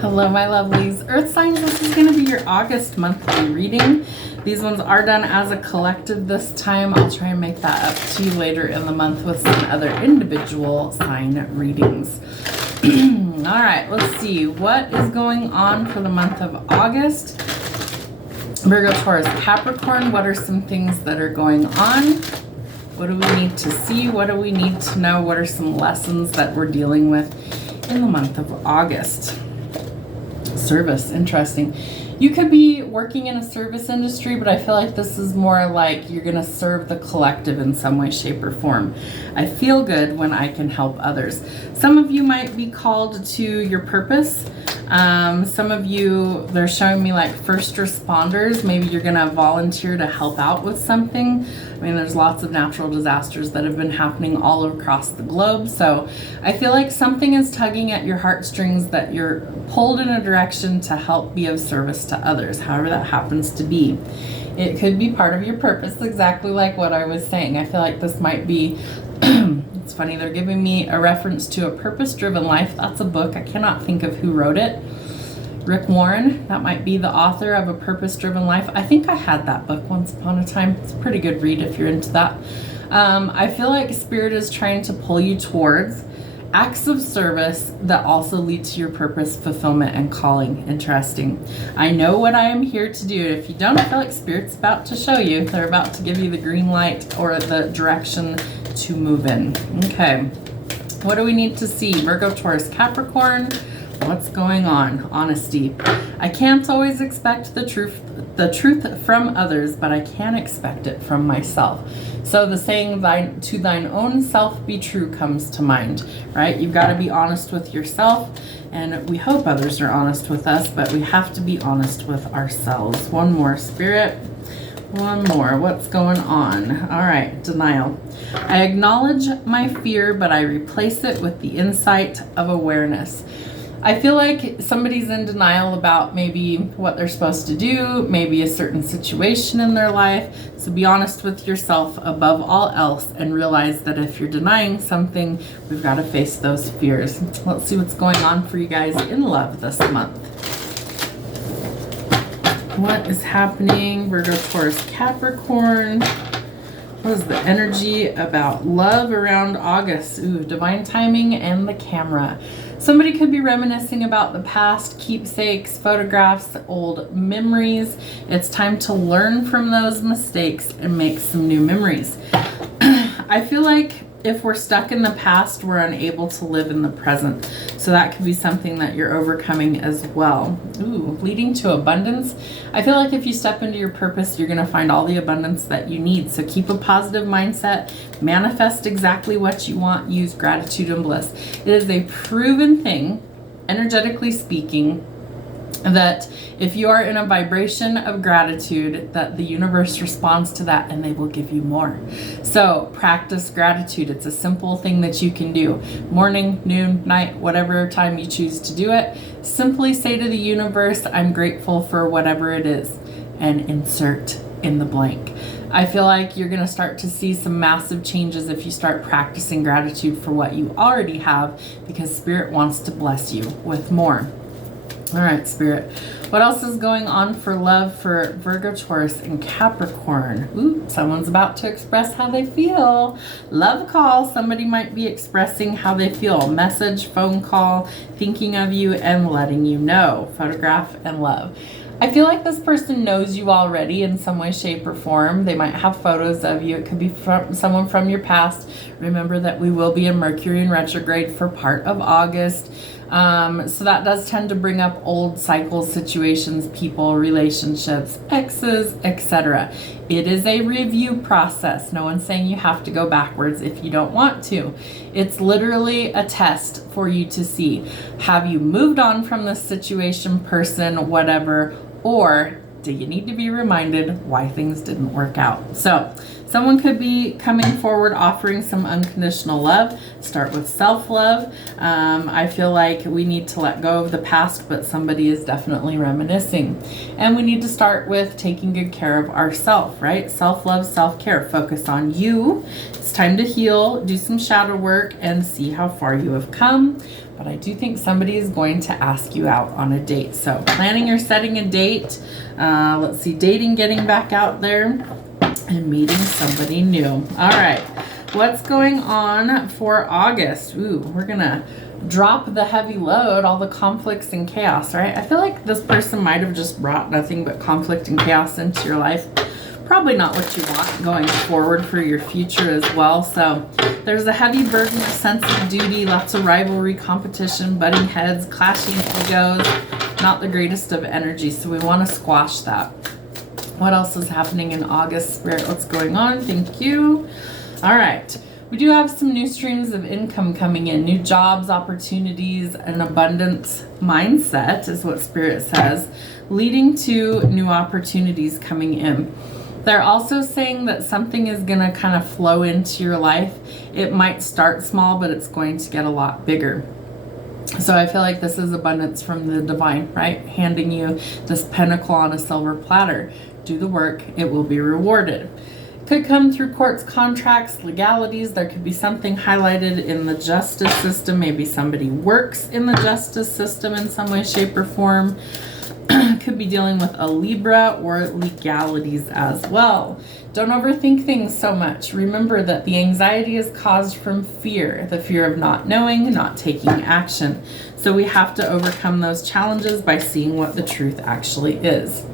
Hello, my lovelies. Earth signs, this is going to be your August monthly reading. These ones are done as a collective this time. I'll try and make that up to you later in the month with some other individual sign readings. All right, let's see. What is going on for the month of August? Virgo, Taurus, Capricorn, what are some things that are going on? What do we need to see? What do we need to know? What are some lessons that we're dealing with in the month of August? Service, interesting. You could be working in a service industry, but I feel like this is more like you're going to serve the collective in some way, shape, or form. I feel good when I can help others. Some of you might be called to your purpose. Some of you, they're showing me like first responders. Maybe you're going to volunteer to help out with something. I mean, there's lots of natural disasters that have been happening all across the globe. So I feel like something is tugging at your heartstrings that you're pulled in a direction to help be of service to others, however that happens to be. It could be part of your purpose, exactly like what I was saying. I feel like this might be, it's funny, they're giving me a reference to A Purpose-Driven Life. That's a book. I cannot think of who wrote it. Rick Warren, that might be the author of A Purpose-Driven Life. I think I had that book once upon a time. It's a pretty good read if you're into that. I feel like Spirit is trying to pull you towards acts of service that also lead to your purpose, fulfillment, and calling. Interesting. I know what I am here to do. If you don't, I feel like Spirit's about to show you. They're about to give you the green light or the direction to move in. Okay. What do we need to see? Virgo, Taurus, Capricorn. What's going on? Honesty. I can't always expect the truth from others, but I can expect it from myself. So the saying, to thine own self be true, comes to mind, right? You've got to be honest with yourself, and we hope others are honest with us, but we have to be honest with ourselves. One more, Spirit. One more. What's going on? All right, denial. I acknowledge my fear, but I replace it with the insight of awareness. I feel like somebody's in denial about maybe what they're supposed to do, maybe a certain situation in their life. So be honest with yourself above all else and realize that if you're denying something, we've got to face those fears. Let's see what's going on for you guys in love this month. What is happening? Virgo, Taurus, Capricorn. What is the energy about love around August? Ooh, divine timing and the camera. Somebody could be reminiscing about the past, keepsakes, photographs, old memories. It's time to learn from those mistakes and make some new memories. I feel like if we're stuck in the past, we're unable to live in the present. So that could be something that you're overcoming as well. Ooh, leading to abundance. I feel like if you step into your purpose, you're going to find all the abundance that you need. So keep a positive mindset, manifest exactly what you want, use gratitude and bliss. It is a proven thing, energetically speaking, that if you are in a vibration of gratitude, that the universe responds to that and they will give you more. So practice gratitude. It's a simple thing that you can do. Morning, noon, night, whatever time you choose to do it. Simply say to the universe, I'm grateful for whatever it is, and insert in the blank. I feel like you're going to start to see some massive changes if you start practicing gratitude for what you already have, because Spirit wants to bless you with more. All right, Spirit. What else is going on for love for Virgo, Taurus, and Capricorn? Ooh, someone's about to express how they feel. Love call. Somebody might be expressing how they feel. Message, phone call, thinking of you, and letting you know. Photograph and love. I feel like this person knows you already in some way, shape, or form. They might have photos of you. It could be from someone from your past. Remember that we will be in Mercury in retrograde for part of August. So that does tend to bring up old cycles, situations, people, relationships, exes, etc. It is a review process. No one's saying you have to go backwards if you don't want to. It's literally a test for you to see, have you moved on from this situation, person, whatever, or do you need to be reminded why things didn't work out? So someone could be coming forward offering some unconditional love. Start with self-love. I feel like we need to let go of the past, but somebody is definitely reminiscing. And we need to start with taking good care of ourselves, right? Self-love, self-care. Focus on you. It's time to heal, do some shadow work, and see how far you have come. but I do think somebody is going to ask you out on a date. So planning or setting a date, let's see, dating, getting back out there, and meeting somebody new. All right, what's going on for August? Ooh, we're gonna drop the heavy load, all the conflicts and chaos, right? I feel like this person might have just brought nothing but conflict and chaos into your life. Probably not what you want going forward for your future as well. So there's a heavy burden, a sense of duty, lots of rivalry, competition, butting heads, clashing egos, not the greatest of energy. So we want to squash that. What else is happening in August, Spirit? What's going on? Thank you. All right. We do have some new streams of income coming in, new jobs, opportunities, an abundance mindset is what Spirit says, leading to new opportunities coming in. They're also saying that something is going to kind of flow into your life. It might start small, but it's going to get a lot bigger. So I feel like this is abundance from the divine, right? Handing you this pentacle on a silver platter. Do the work, it will be rewarded. Could come through courts, contracts, legalities. There could be something highlighted in the justice system. Maybe somebody works in the justice system in some way, shape, or form. Could be dealing with a Libra or legalities as well. Don't overthink things so much. Remember that the anxiety is caused from fear, the fear of not knowing, not taking action. So we have to overcome those challenges by seeing what the truth actually is.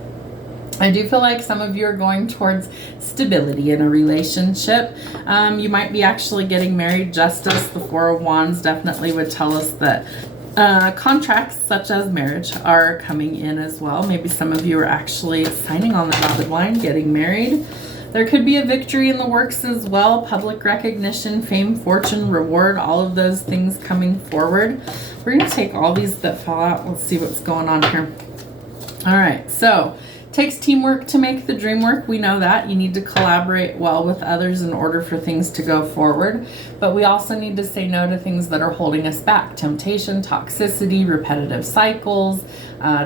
I do feel like some of you are going towards stability in a relationship. You might be actually getting married. Justice, the Four of Wands definitely would tell us that contracts such as marriage are coming in as well. Maybe some of you are actually signing on the dotted line, getting married. There could be a victory in the works as well. Public recognition, fame, fortune, reward, all of those things coming forward. We're going to take all these that fell out. Let's see what's going on here. All right, so takes teamwork to make the dream work. We know that. You need to collaborate well with others in order for things to go forward. But we also need to say no to things that are holding us back. Temptation, toxicity, repetitive cycles,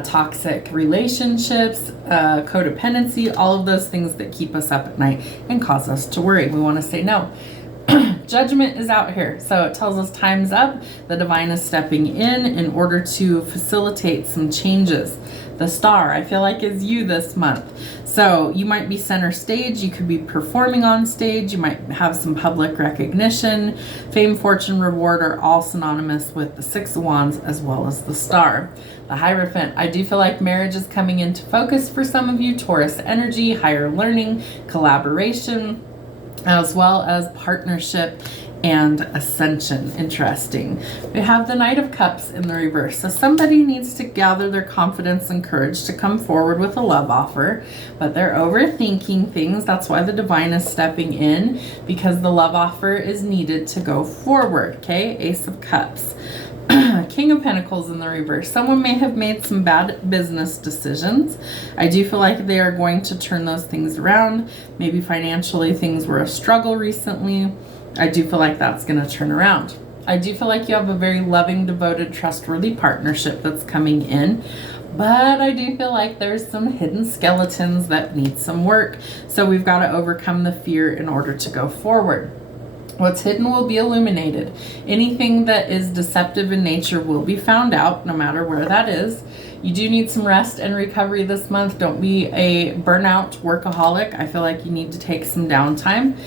toxic relationships, codependency, all of those things that keep us up at night and cause us to worry. We want to say no. Judgment is out here. So it tells us time's up. The divine is stepping in order to facilitate some changes. The star, I feel like, is you this month. So you might be center stage. You could be performing on stage. You might have some public recognition. Fame, fortune, reward are all synonymous with the Six of Wands as well as the star. The Hierophant, I do feel like marriage is coming into focus for some of you. Taurus energy, higher learning, collaboration, as well as partnership and ascension. Interesting. We have the Knight of Cups in the reverse. So somebody needs to gather their confidence and courage to come forward with a love offer, but they're overthinking things. That's why the divine is stepping in, because the love offer is needed to go forward. Okay, Ace of Cups. King of Pentacles in the reverse. Someone may have made some bad business decisions. I do feel like they are going to turn those things around. Maybe financially things were a struggle recently. I do feel like that's going to turn around. I do feel like you have a very loving, devoted, trustworthy partnership that's coming in. But I do feel like there's some hidden skeletons that need some work. So we've got to overcome the fear in order to go forward. What's hidden will be illuminated. Anything that is deceptive in nature will be found out, no matter where that is. You do need some rest and recovery this month. Don't be a burnout workaholic. I feel like you need to take some downtime.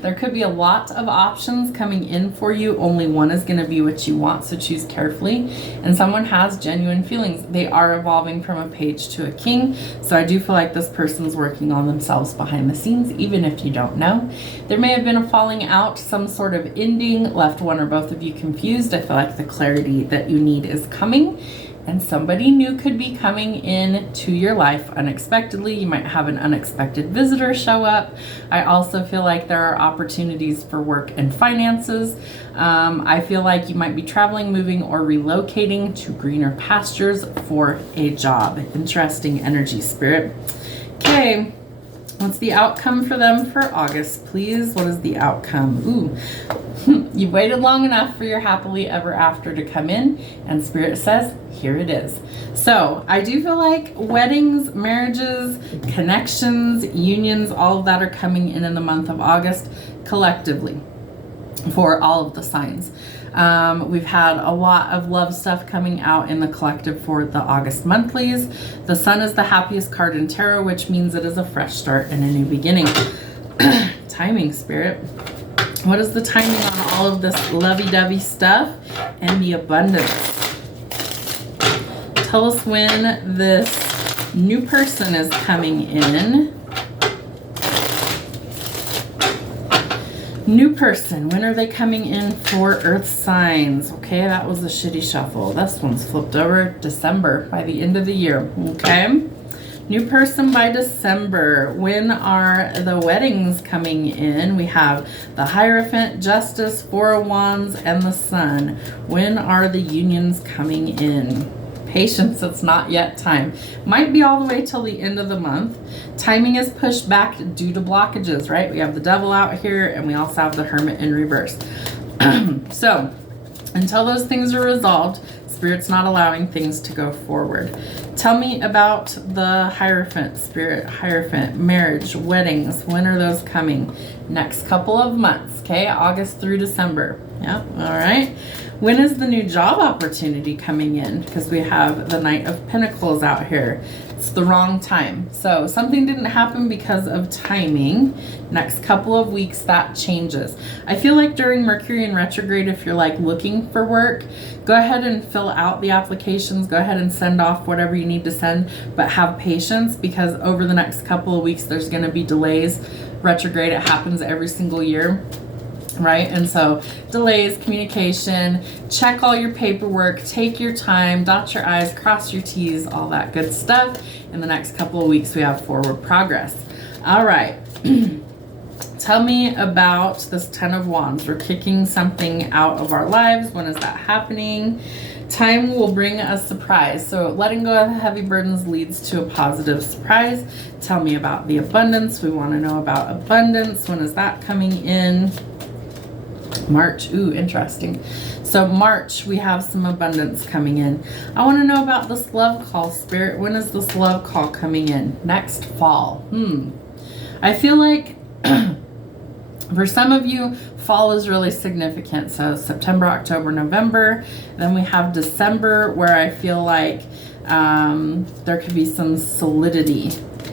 There could be a lot of options coming in for you. Only one is going to be what you want, so choose carefully. And someone has genuine feelings. They are evolving from a page to a king. So I do feel like this person's working on themselves behind the scenes, even if you don't know. There may have been a falling out, some sort of ending, left one or both of you confused. I feel like the clarity that you need is coming. And somebody new could be coming in to your life unexpectedly. You might have an unexpected visitor show up. I also feel like there are opportunities for work and finances. I feel like you might be traveling, moving, or relocating to greener pastures for a job. Interesting energy, Spirit. Okay. What's the outcome for them for August, please? What is the outcome? Ooh, you've waited long enough for your happily ever after to come in, and Spirit says, here it is. So I do feel like weddings, marriages, connections, unions, all of that are coming in the month of August collectively for all of the signs. We've had a lot of love stuff coming out in the collective for the August monthlies. The Sun is the happiest card in tarot, which means it is a fresh start and a new beginning. Timing, Spirit. What is the timing on all of this lovey-dovey stuff and the abundance? Tell us when this new person is coming in. New person, when are they coming in for Earth signs? Okay, that was a shitty shuffle. This one's flipped over. December, by the end of the year. Okay, new person by December. When are the weddings coming in? We have the Hierophant, Justice, Four of Wands, and the Sun. When are the unions coming in? Patience, it's not yet time. Might be all the way till the end of the month. Timing is pushed back due to blockages, right? We have the Devil out here, and we also have the Hermit in reverse. So until those things are resolved, Spirit's not allowing things to go forward. Tell me about the Hierophant, Spirit. Hierophant, marriage, weddings. When are those coming? Next couple of months, okay? August through December. Yep, all right. When is the new job opportunity coming in? Because we have the Knight of Pentacles out here. It's the wrong time. So something didn't happen because of timing. Next couple of weeks, that changes. I feel like during Mercury in retrograde, if you're like looking for work, go ahead and fill out the applications. Go ahead and send off whatever you need to send, but have patience because over the next couple of weeks, there's going to be delays. Retrograde, it happens every single year. Right? And so delays, communication, check all your paperwork, take your time, dot your I's, cross your T's, all that good stuff. In the next couple of weeks, we have forward progress. All right. Tell me about this Ten of Wands. We're kicking something out of our lives. When is that happening? Time will bring a surprise. So letting go of the heavy burdens leads to a positive surprise. Tell me about the abundance. We want to know about abundance. When is that coming in? March. Ooh, interesting. So March, we have some abundance coming in. I want to know about this love call, Spirit. When is this love call coming in? Next fall. I feel like for some of you, fall is really significant. So September, October, November. Then we have December where I feel like there could be some solidity.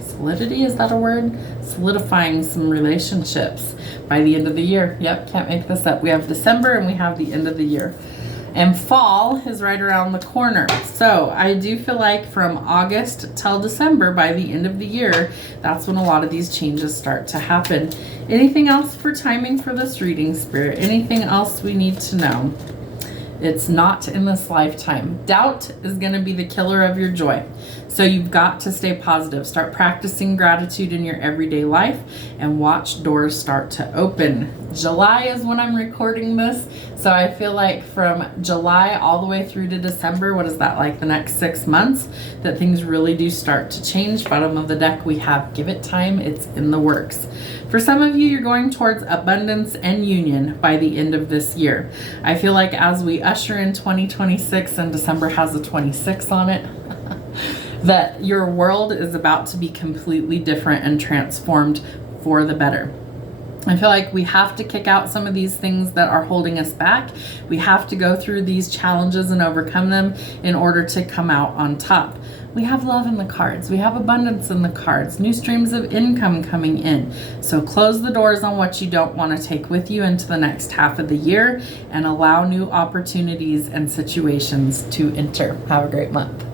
Solidity, is that a word? Solidifying some relationships by the end of the year. Yep, can't make this up. We have December and we have the end of the year. And fall is right around the corner. So I do feel like from August till December, by the end of the year, that's when a lot of these changes start to happen. Anything else for timing for this reading, Spirit? Anything else we need to know? It's not in this lifetime. Doubt is going to be the killer of your joy. So you've got to stay positive. Start practicing gratitude in your everyday life and watch doors start to open. July is when I'm recording this. So I feel like from July all the way through to December, what is that, like the next 6 months, that things really do start to change. Bottom of the deck, we have give it time. It's in the works. For some of you, you're going towards abundance and union by the end of this year. I feel like as we usher in 2026 and December has a 26 on it, that your world is about to be completely different and transformed for the better. I feel like we have to kick out some of these things that are holding us back. We have to go through these challenges and overcome them in order to come out on top. We have love in the cards. We have abundance in the cards. New streams of income coming in. So close the doors on what you don't want to take with you into the next half of the year and allow new opportunities and situations to enter. Have a great month.